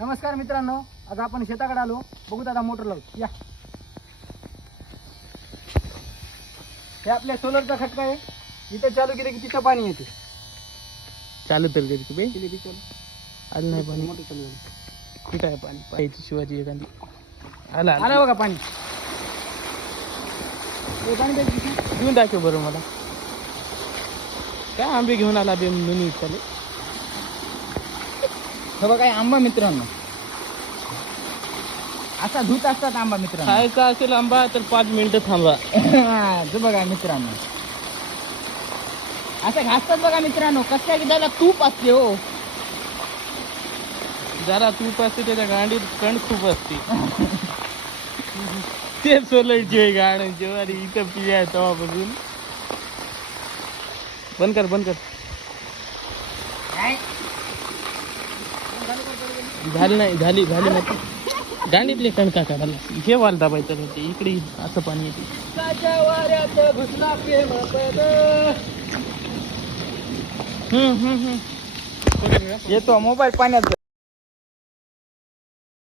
नमस्कार मित्रांनो, आज आपण शेताकडे आलो. बघू दादा मोटर लावू या. हे आपल्या सोलरचा खटका आहे. इथं चालू केलं की तिथं पाणी येते. चालू तर कधी बे केली की चालू आलं नाही पाणी. मोटर चालू झाली. कुठं आहे पाणी? पाहिजे शिवाजी एखादी आला आलं बघा पाणी. हे पाणी द्यायचं की? घेऊन टाकू बरं मला. काय आंबे घेऊन आला बे मिनी चालू. हे बघा हे आंबा मित्रांनो, असा धूत असतात आंबा मित्रांनो. खायचा असेल आंबा तर 5 मिनिटं थांबा. जो बघा मित्रांनो, असं घासतात बघा मित्रांनो. कशा की त्याला तूप असते हो. जरा तूप असते त्याच्या गांडीत कण खूप असते. ते सोलरची गाड जेव्हा इथं पिया तेव्हापासून. बंद कर बंद कर. झाली नाही झाली झाली नाही. गांडीतले कण का काढायला हे वाल दाबायचं होते. इकडे असं पाणी येते. येतो मोबाईल पाण्यात.